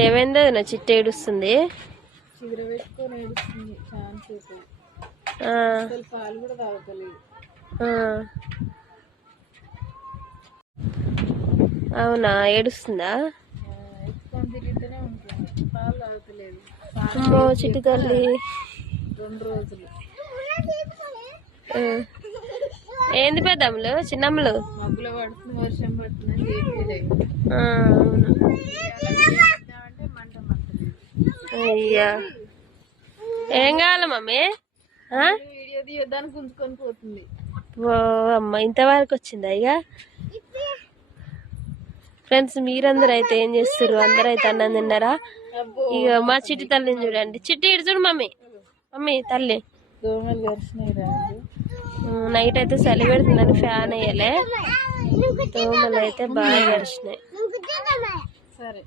ఏమైందో నా చిట్టి ఏడుస్తుంది. పాలు కూడా తాగుతలేదు. అవునా, ఏడుస్తుందా? తిరుగుతూనే ఉంటుంది, పాలు తాగుతలేదు. అమ్మో చిట్టి తల్లి. 2 రోజులు. ఏంది పెద్దమ్మలు చిన్నమ్మలు? మబ్బులో పడుతుంది, వర్షం పడుతుందని అవును. అయ్యా ఏం కావాలి మమ్మీ? వీడియో తీయడానికి ఉంచుకొని పోతుంది. ఓ అమ్మ, ఇంతవరకు వచ్చిందా? ఇక ఫ్రెండ్స్, మీరందరూ అయితే ఏం చేస్తారు? అందరూ అయితే అన్నం తిన్నారా? ఇక మా చిట్టి తల్లిని చూడండి. చిట్టి ఇటు చూడు మమ్మీ. మమ్మీ తల్లి నైట్ అయితే చలి పెడుతుందని ఫ్యాన్ వేయలే. దోమలు అయితే బాగా గడిచినాయి. సరే.